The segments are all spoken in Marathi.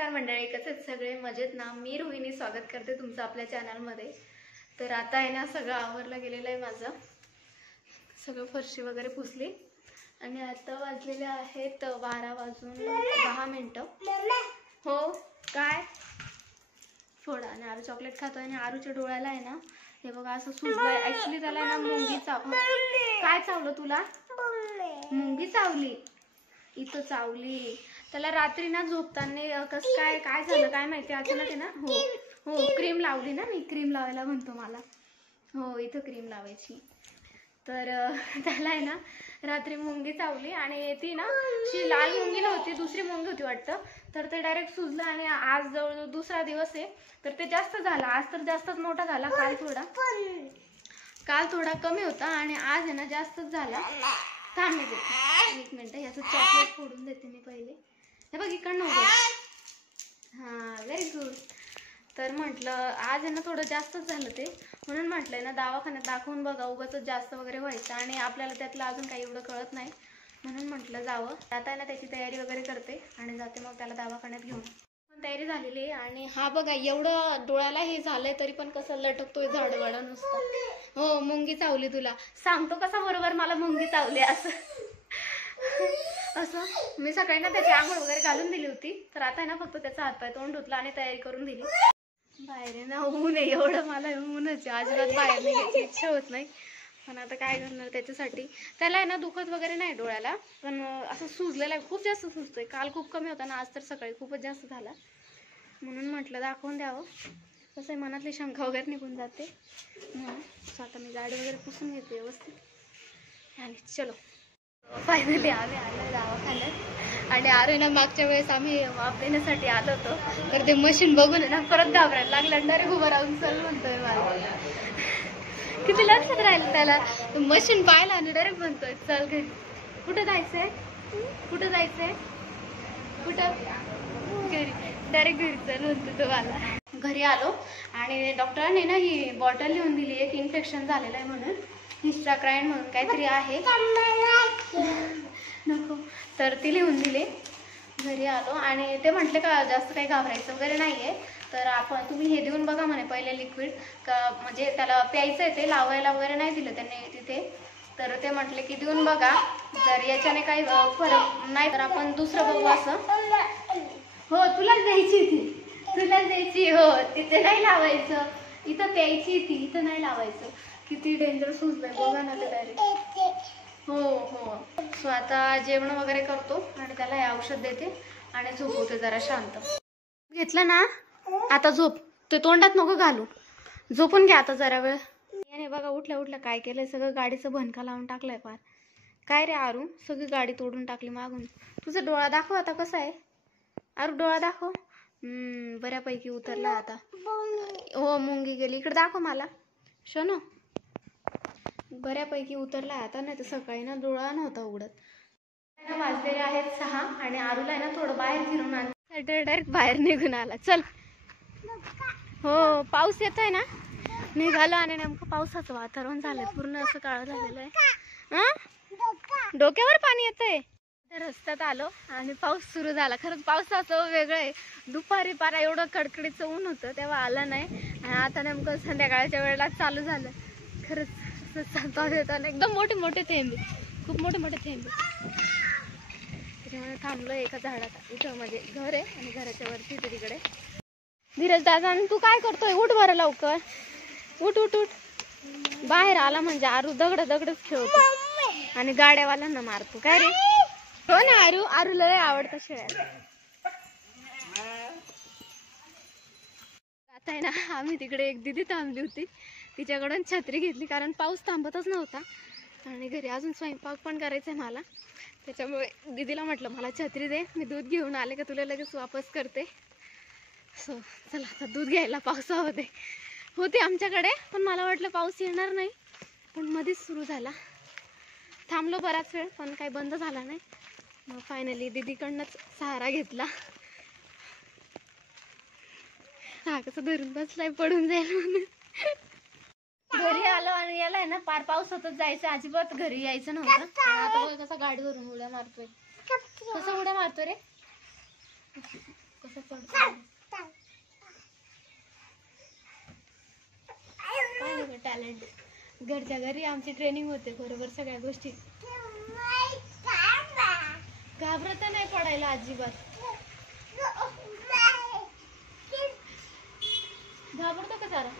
नमस्कार मंडळी, कसे सगळे मजेत ना। मी रोहिणी स्वागत करते तुमचं आपल्या चॅनलमध्ये। तर आता आहे ना सगळं आवरलं गेलेलं आहे माझं, सगळं फरशी वगैरे पुसली आणि आता वाजलेले आहेत 12:10 हो काय थोडा आणि आरू चॉकलेट खातोय आणि आरूच्या डोळ्याला आहे ना हे बघा असं सुजलंय। ऍक्च्युली त्याला ना मुंगी काय चावलं तुला? मुंगी चावली, इथं चावली त्याला रात्री ना झोपताना। कसं काय झालं काय माहिती, अचानक आहे ना। हो क्रीम लावली ना, मी क्रीम लावायला म्हणतो मला। हो इथं क्रीम लावायची। तर त्याला आहे ना रात्री मुंगी चावली आणि ती ना शी लाल मुंगी नव्हती, दुसरी मुंगी होती वाटतं। तर ते डायरेक्ट सुजलं आणि आज जवळ दुसरा दिवस आहे तर ते जास्त झालं। आज तर जास्तच मोठा झाला, काल थोडा कमी होता आणि आज आहे ना जास्तच झाला। थांब मी देते एक मिनिट, याचं चॉकलेट फोडून देते मी पहिले। हे बघ इकडनं उघड, हां व्हेरी गुड। तर म्हटलं आज आहे ना थोडं जास्तच झालं ते, म्हणून म्हटलंय ना दवाखान्यात दाखवून बघा, उगाच जास्त वगैरे व्हायचं आणि आपल्याला त्यातलं अजून काही एवढं कळत नाही, म्हणून म्हटलं जावं। आता ना त्याची तयारी वगैरे करते आणि जाते मग त्याला दवाखान्यात घेऊन। पण तयारी झालेली आहे आणि हा बघा एवढं डोळ्याला हे झालंय तरी पण कसं लटकतोय झाडवाडा नुसतं। हो मुंगी चावली तुला, सांगतो कसा बरोबर मला मुंगी चावली असं असं। मी सकाळी ना त्याची आंघोळ वगैरे घालून दिली होती, तर आता ना फक्त त्याचा हातपाय तोंड धुतला आणि तयारी करून दिली। बाहेर ना ऊन आहे एवढं, मला ऊनच अजिबात बाहेर निघायची इच्छा होत नाही, पण आता काय करणार त्याच्यासाठी। त्याला आहे ना दुखत वगैरे नाही डोळ्याला, पण असं सुजलेलं आहे, खूप जास्त सुजतोय। काल खूप कमी होता ना, आज तर सकाळी खूपच जास्त झाला, म्हणून म्हटलं दाखवून द्यावं। कसं आहे मनातली शंका वगैरे निघून जाते म्हणून। आता मी गाडी वगैरे पुसून घेते व्यवस्थित आणि चलो फायनली आम्ही आलो दवाखान्यात। आणि अरे ना मागच्या वेळेस आम्ही माप देण्यासाठी आलो होतो, तर ते मशीन बघून ना परत घाबरायला लागला, डायरेक्ट उभं राहून चल म्हणतोय मला। किती लक्षात राहिलं त्याला, मशीन पाहिला आणि डायरेक्ट म्हणतोय चल घरी। कुठं जायचंय, कुठं जायचंय, कुठं? घरी, डायरेक्ट घरी चल म्हणतो तो मला। घरी आलो आणि डॉक्टरांनी ना ही बॉटल लिहून दिली, एक इन्फेक्शन झालेलं आहे म्हणून, हिस्टाक्राईन म्हणून काहीतरी आहे नको, तर ती लिहून दिली। घरी आलो आणि ते म्हटले का जास्त काही घाबरायचं वगैरे नाहीये, तर आपण तुम्ही हे देऊन बघा म्हणे पहिले लिक्विड, का म्हणजे त्याला प्यायचं आहे, ते लावायला वगैरे नाही दिलं त्यांनी तिथे। तर ते म्हटले की देऊन बघा, जर याच्याने काही फरक नाही तर आपण दुसरं बघू असं। हो तुलाच द्यायची ती, तुलाच द्यायची, हो तिथे नाही लावायचं, इथं प्यायची ती, इथं नाही लावायचं। किती डेंजर सुजलंय बघा ना ते डायरेक्ट। हो हो सो आता जेवण वगैरे करतो आणि त्याला हे औषध देते आणि झोपवते जरा शांत। घेतलं ना आता झोप, ते तोंडात नको घालू, झोपून घ्या आता जरा वेळ। याने बघा उठल्या उठल्या काय केलंय, सगळं गाडीचं भनका लावून टाकलंय पार। काय रे आरू, सगळी गाडी तोडून टाकली मागून। तुझा डोळा दाखव आता कसा आहे आरू, डोळा दाखव। बऱ्यापैकी उतरला आता। हो मुंगी गेली, इकडे दाखव मला शोनो, बऱ्यापैकी उतरला आता, नाही तर सकाळी ना डोळा नव्हता उघडत। वाजलेले आहेत 6 आणि आरूला आहे ना थोडं बाहेर फिरून आणलं, डायरेक्ट बाहेर निघून आला। चल हो पाऊस येतोय ना, निघालो आणि नेमकं पावसाचं वातावरण झालंय, पूर्ण असं काळं झालेलं आहे। डोक्यावर पाणी येतंय। रस्त्यात आलो आणि पाऊस सुरू झाला। खरंच पावसाचं वेगळं आहे, दुपारी पारा एवढं कडकडीचं ऊन होतं तेव्हा आलं नाही, आणि आता नेमकं संध्याकाळच्या वेळेला चालू झालं। खरंच पाऊस येताना एकदम मोठे मोठे थेंब, खूप मोठे मोठे थेंब। त्याच्यामुळे थांबलो एका झाडात, इथं म्हणजे घर आहे आणि घराच्या वरती तिकडे। धीरज दादा तू काय करतोय, उठ बरं लवकर, उठ उठ उठ। बाहेर आला म्हणजे आरू दगडच खेळतो आणि गाड्यावाल्यांना मारतो। काय रे, हो ना आरू, आरूला लय आवडतं खेळायला। आता आहे ना आम्ही तिकडे एक दिदी थांबली होती, तिच्याकडून छत्री घेतली कारण पाऊस थांबतच नव्हता आणि घरी अजून स्वयंपाक पण करायचा आहे मला। त्याच्यामुळे दीदीला म्हटलं मला छत्री दे, मी दूध घेऊन आले का तुला लगेच वापस करते। सो चला आता दूध घ्यायला पावसामध्ये होते आमच्याकडे, पण मला वाटलं पाऊस येणार नाही, पण मध्येच सुरू झाला। थांबलो बराच वेळ पण काही बंद झाला नाही, मग फायनली दीदीकडनंच सहारा घेतला। हा कसं धरून बसलाय पडून जाईल म्हणून। घरी आलो आणि याला आहे ना पार पावसातच जायचं, अजिबात घरी यायचं नव्हतं। आता बघ कसा गाडीवरून उड्या मारतोय, कसा उड्या मारतोय रे। कसं चढतो टॅलेंट. घरच्या घरी आमची ट्रेनिंग होते बरोबर सगळ्या गोष्टी. घाबरत नाही पडायला अजिबात. घाबरतो का जरा?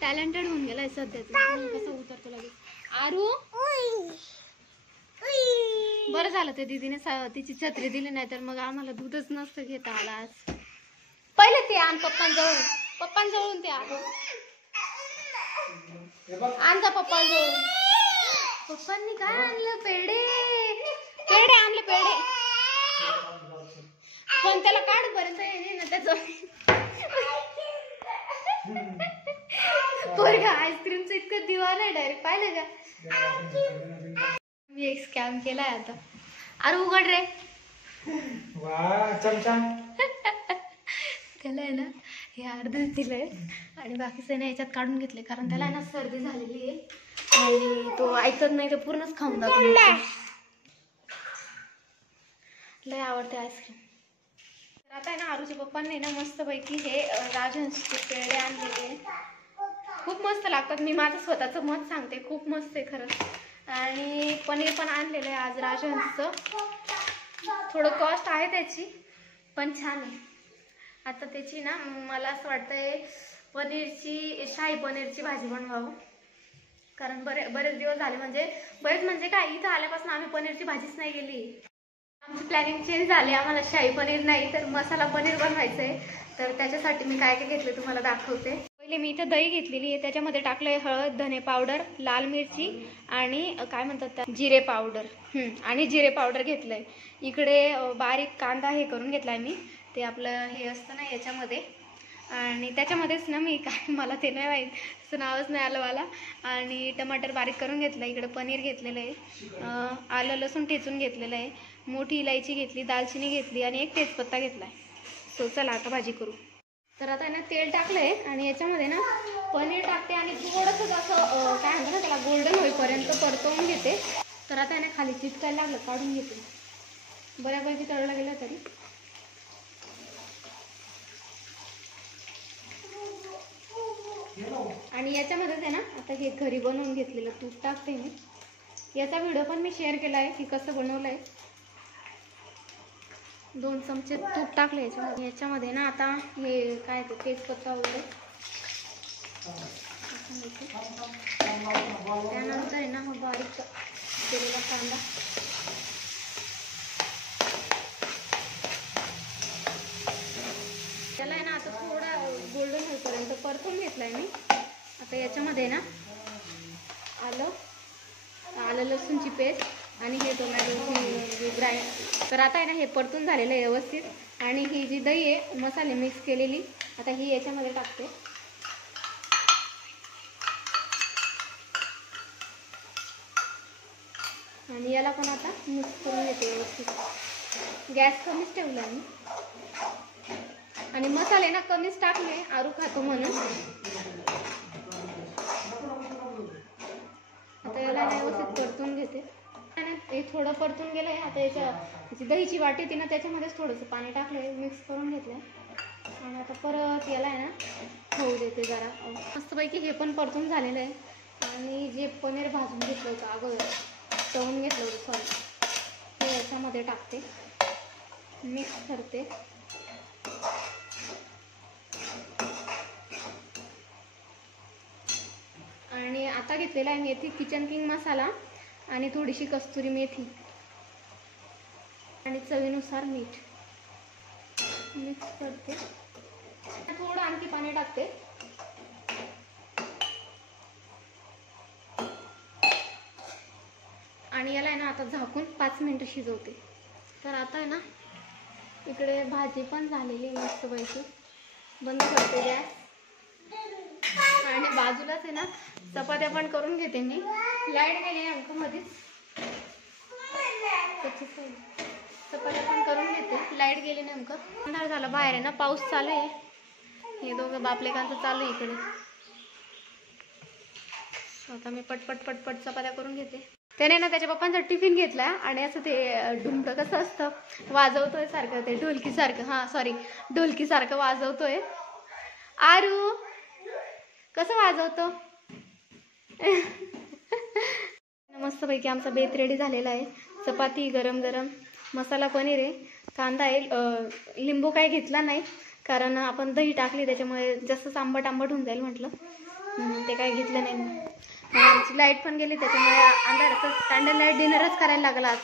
टॅलेंटेड होऊन गेलाय सध्या. कसं उतरतो लगेच. आरू बरं झालं ते दीदीने तिची छत्री दिली, नाही तर मग आम्हाला दूधच नसतं घेता आला आज. पहिले ते आण पप्पांजवळून ते आण जा पप्पांजवळून. पप्पांनी काय आणलं? पेढे आणले पेढे. पण त्याला काढपर्यंत येणे ना त्याचं. पोरगा आईस्क्रीमचं इतकं दिवाण आहे डायरेक्ट. पाहिलं का? मी एक स्कॅम केलाय आता. अरे उघड रे. त्याला आहे ना हे अर्धच दिलंय आणि बाकीचं ना याच्यात काढून घेतले, कारण त्याला आहे ना सर्दी झालेली आहे आणि तो ऐकत नाही, तो पूर्णच खाऊन जातो. लय आवडते आईस्क्रीम. तर आता आहे ना आरूच्या पप्पांनी ना मस्तपैकी हे राजहंसचे पेढे आणलेले. खूप मस्त लागतात. मी माझं स्वतःचं मत सांगते, खूप मस्त आहे खरंच. आणि पनीर पण आणलेलं आहे आज राजहंसचं. थोडं कॉस्ट आहे त्याची, पण छान आहे. आता त्याची ना मला असं वाटतंय शाही पनीरची भाजी बनवावं, कारण बरेच दिवस झाले. म्हणजे काय, इथं आल्यापासून आम्ही पनीरची भाजीच नाही केली. आमची प्लॅनिंग चेंज झाली. आम्हाला शाही पनीर नाही तर मसाला पनीर बनवायचं आहे. तर त्याच्यासाठी मी काय काय घेतलं तुम्हाला दाखवते. पहिले मी इथं दही घेतलेली आहे, त्याच्यामध्ये टाकलंय हळद, धने पावडर, लाल मिरची आणि काय म्हणतात त्या जिरे पावडर. आणि जिरे पावडर घेतलंय. इकडे बारीक कांदा हे करून घेतलाय मी, ते आपलं हे असतं ना याच्यामध्ये. आणि त्याच्यामध्येच ना मी काय, मला ते नाही माहीत, असं नावच नाही आलं मला. आणि टमाटर बारीक करून घेतलं. इकडे पनीर घेतलेलं आहे. आलं लसूण ठेचून घेतलेलं आहे. मोठी इलायची घेतली, दालचिनी घेतली आणि एक तेजपत्ता घेतलाय. सो चला आता भाजी करू. तर आता ना तेल टाकलंय आणि याच्यामध्ये ना पनीर टाकते आणि थोडंसं असं काय म्हणतात ना त्याला, गोल्डन होईपर्यंत परतवून घेते. तर आता ना खाली चिटकायला लागलं, काढून घेते. बऱ्यापैकी तळलं गेलं तरी. आणि याच्यामध्येच आहे ना आता हे घरी बनवून घेतलेलं तूप टाकते मी. याचा व्हिडिओ पण मी शेअर केला आहे की कसं बनवलंय. 2 चमचे तूप टाकले याच्यामध्ये. याच्यामध्ये ना आता हे काय ते तेजपत्ता वगैरे, त्यानंतर आहे ना मग बारीक केलेला कांदा. त्याला आहे ना आता थोडा गोल्डन होईपर्यंत परतून घेतलाय मी. आता याच्यामध्ये ना आलं लसूणची पेस्ट आणि हे टोमॅटोची ग्राइंड. तर आता आहे ना हे परतून झालेलं आहे व्यवस्थित. आणि ही जी दही आहे मसाले मिक्स केलेली, आता ही याच्यामध्ये टाकते. आणि याला पण आता मिक्स करून घेते व्यवस्थित. गॅस कमीच ठेवला मी आणि मसाले ना कमीच टाकले, आरू खातो म्हणून. आता याला व्यवस्थित परतून घेते. हे थोडं परतून गेलंय. आता याची दहीची वाटी होती ना त्याच्यामध्येच थोडंसं पाणी टाकलंय, मिक्स करून घेतलंय. आणि आता परत याला आहे ना होऊ देते जरा. मस्तपैकी हे पण परतून झालेलं आहे. आणि जे पनीर भाजून घेतलं होतं अगोदर, तळून घेतलं होतं सॉरी, ते याच्यामध्ये टाकते, मिक्स करते. आणि आता घेतलेला आहे मेथी किचन किंग मसाला आणि थोडीशी कस्तुरी मेथी आणि चवीनुसार मीठ. मिक्स करते. थोडं आणखी पाणी टाकते. आणि याला आहे ना आता झाकून 5 मिनिटं शिजवते. तर आता आहे ना इकडे भाजी पण झालेली मस्तपैकी. बंद करते गॅस. आणि बाजूलाच आहे ना चपात्या पण करून घेते मी. लाईट गेली नेमकं मध्येच, चपात्या पण करून घेते. लाईट गेली नेमकं. अंधार झाला. बाहेर आहे ना पाऊस चालू आहे. हे दोघं बापलेकांचं चालू आहे इकडे. आता मी पटपट चपात्या करून घेते. त्याने ना त्याच्या पप्पांचा टिफिन घेतला आणि असं ते ढुमकं कसं असतं वाजवतोय सारखं, ते ढोलकी सारखं, हा सॉरी ढोलकी सारखं वाजवतोय. आरू कसं वाजवतो. मस्तपैकी आमचा बेत रेडी झालेला आहे. चपाती गरम गरम, मसाला पनीर आहे, कांदा आहे, लिंबू काय घेतला नाही कारण आपण दही टाकली त्याच्यामुळे जास्त आंबट आंबट होऊन जाईल म्हटलं, ते काय घेतलं नाही. आमची लाईट पण गेली त्याच्यामुळे अंधारातच कॅन्डल लाईट डिनरच करायला लागला आज.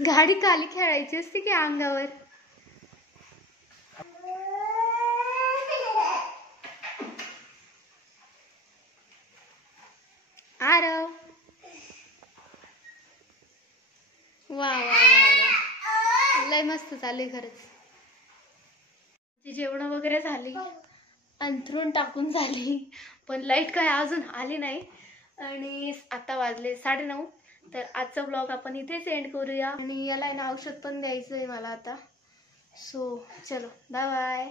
गाडी खाली खेळायची असते की अंगावर. आरव वा वा वा, लय मस्त चालू खरंच. जेवण वगैरे झाली, अंथरून टाकून झाली, पण लाईट काय अजून आली नाही आणि आता वाजले 9:30. तर आजचा ब्लॉग आपण इथेच एंड करूया आणि याला ना औषध पण द्यायचं आहे मला आता. सो चलो बाय बाय.